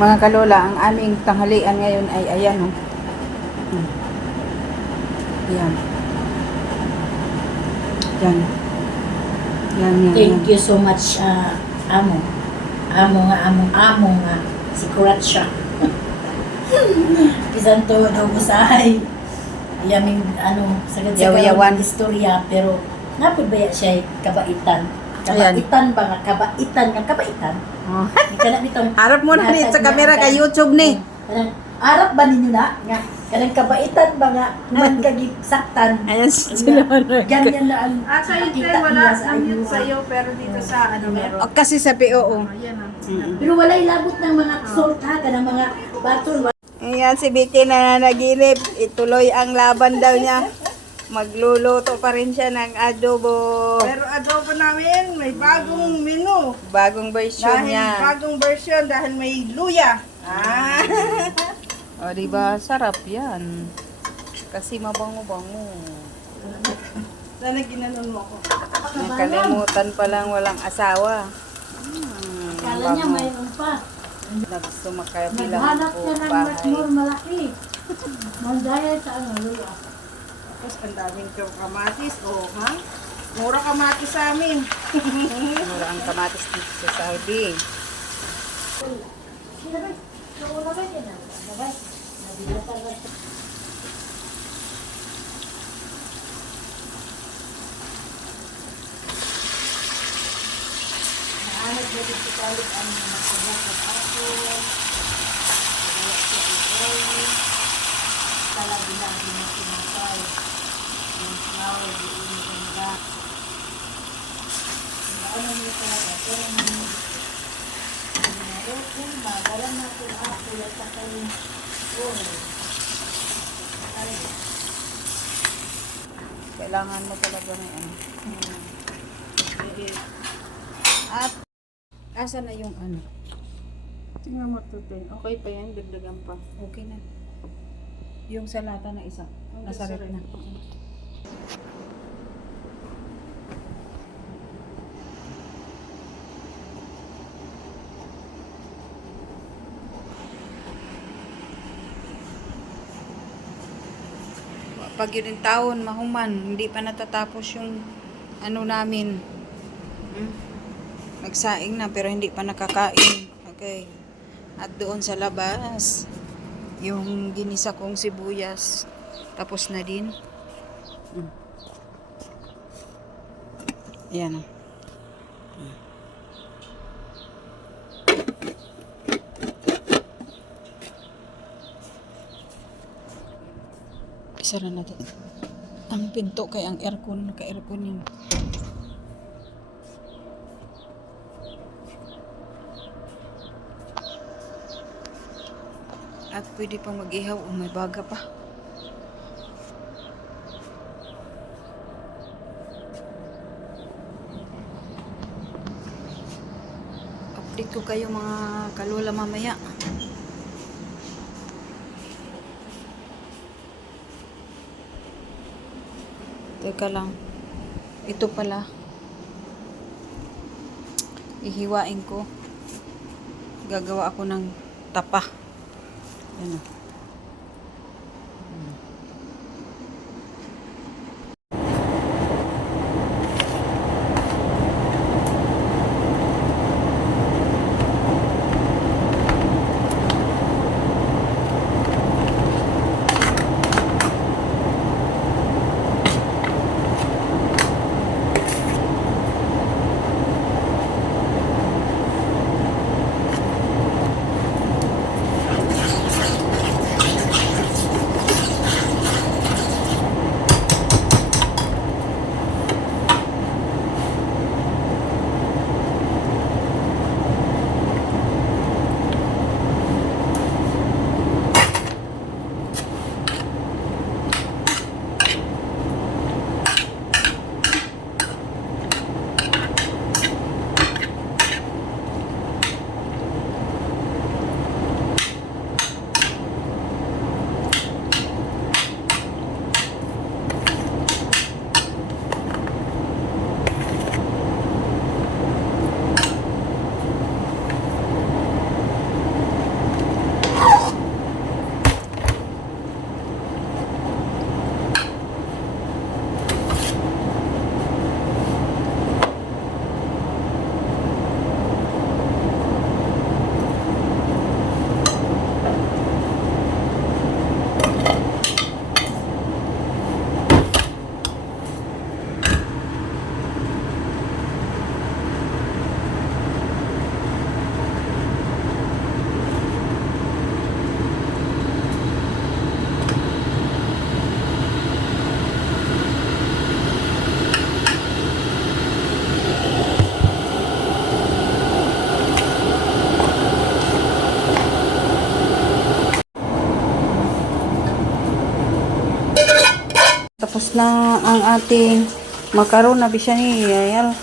Mga kalola, ang aming tanghalian ngayon ay ayan oh. Ayan. Yan. Yan. Thank you so much, amo. Amo nga. Si Kuratsa. Bisan to, usahay. Yaming, sagad sa Yaw-yawan. istorya, pero napod ba siya kabaitan? Ayan. Kabaitan ba nga? Kabaitan? Oh. Di ka na nitong... Harap mo na sa camera kay YouTube ni. Arap ba ninyo na? Nga, kanang kabaitan ba nga? Man saktan. Ayan sila. Ganyan na ang Sa YouTube, nakita wala niya sa nang yun ayuha. sa'yo, pero dito sa meron. Oh, kasi sa POO. Ayan ah. Pero walay labot ng mga salt ha, kanang mga batol. Ayan, si Vicky na naginip. Ituloy ang laban daw niya. Magluluto pa rin siya ng adobo. Pero adobo namin, may bagong menu. Bagong version Dahil niya. bagong version, dahil may luya. Ah! O, diba? Sarap yan. Kasi mabango-bango. Sana ginanon mo ko. Nakalimutan pa lang walang asawa. Kala niya bango. mayroon pa. Gusto makabilang Naghanap po ka ng bahay. mas more malaki. Mandaya sa luya. Tapos ang daming kamatis, oh, ha? Mura kamatis sa amin. Mura ang kamatis dito sa Saudi. Kailangan mo talaga ng ano. At, asa na yung ano? Tingnan mo ito, okay pa yan, dagdagan pa. Okay na. Yung sa lata na isa. Nasa rep na. Pag yun yung taon, mahuman, hindi pa natatapos yung ano namin. Nagsaing na pero hindi pa nakakain. Okay. At doon sa labas, yung ginisa kong sibuyas, tapos na din. Ayan. Isara natin. Ang pinto kay ang aircon, naka-aircon yun. At pwede pa mag-ihaw o may baga pa. Update ko kayo mga kalola mamaya. Teka lang. Ito pala. Ihiwain ko. Gagawa ako ng tapa. Yan o. Tapos na ang ating makaron na bisya ni Ariel.